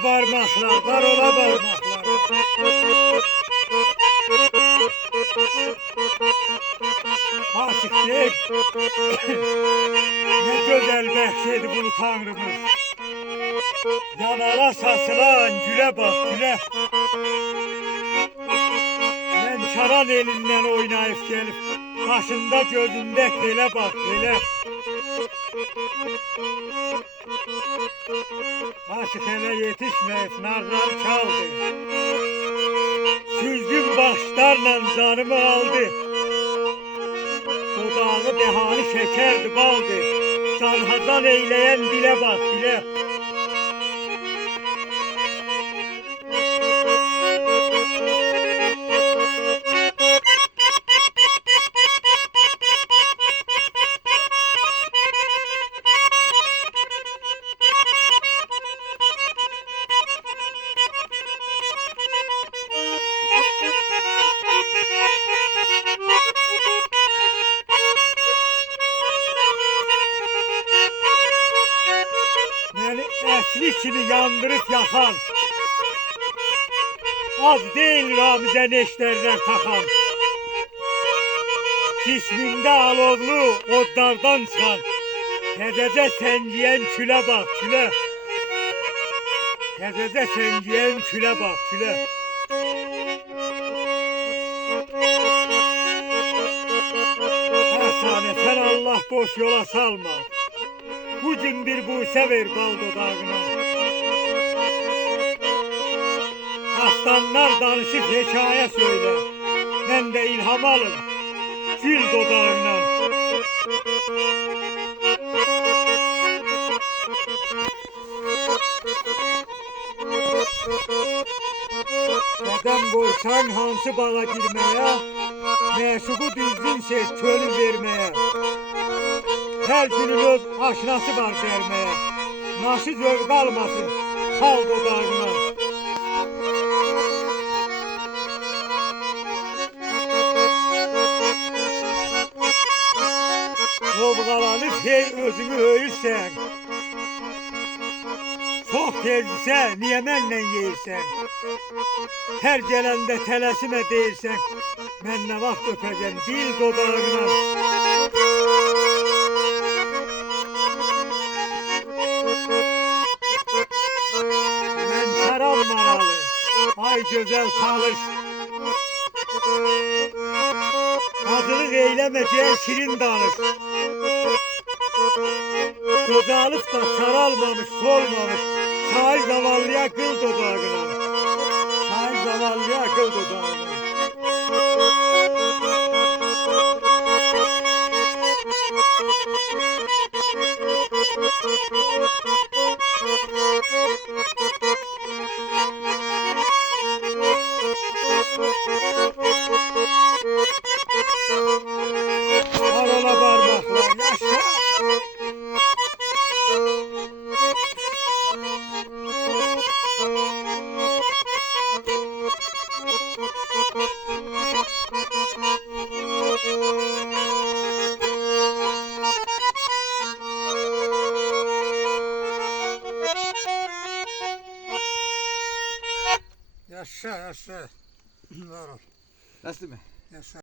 ola parmaklar, var ola parmaklar. Aşık değil. Ne güzel behşedi bunu Tanrımız. Yanara saçılan güle bak güle. Ben çaran elinden oynayıp gelip başında gözünde bele bak bele. Aşık hele yetişmeyip narlar çaldı. Süzgün başlarla canımı aldı. Dudağı dehanı şekerdi baldı. Canhazan eyleyen dile bak dile. Beni eslikini yandırıp yakan, az değil Ramize neşterler takan. Cisminde alovlu odlardan çıkan, tezeze sengiyen küle bak küle. Tezeze sengiyen küle bak küle. Efsane sen Allah boş yola salma. Bugün bir buse ver bal dodağına. Aslanlar danışıp hikaye söyle. Ben de ilham alın gül dodağından. Neden koysan hansı bağa girmeye, meşuku düzgün ses çölü vermeye. Her günün öz aşnası var dermeye. Nasıl zövk almasın kal dodağından. Kovgalanıp hey özünü öyürsen, çok gezse niye benle yeyirsen. Her gelende telesime değilsen, ben ne vaxt öpeceğim dil dodağına. Ben karam maralı, ay güzel talış. Adını eylemeyeceğin şirin danış. Göze alıp da saralmamış, solmamış. Şair zavallıya kıl dodağına. Şair zavallıya kıl dodağına. Parola parmaklar yaşa. Yaşa yaşa. Var ol. Nasıl mı? Yaşa.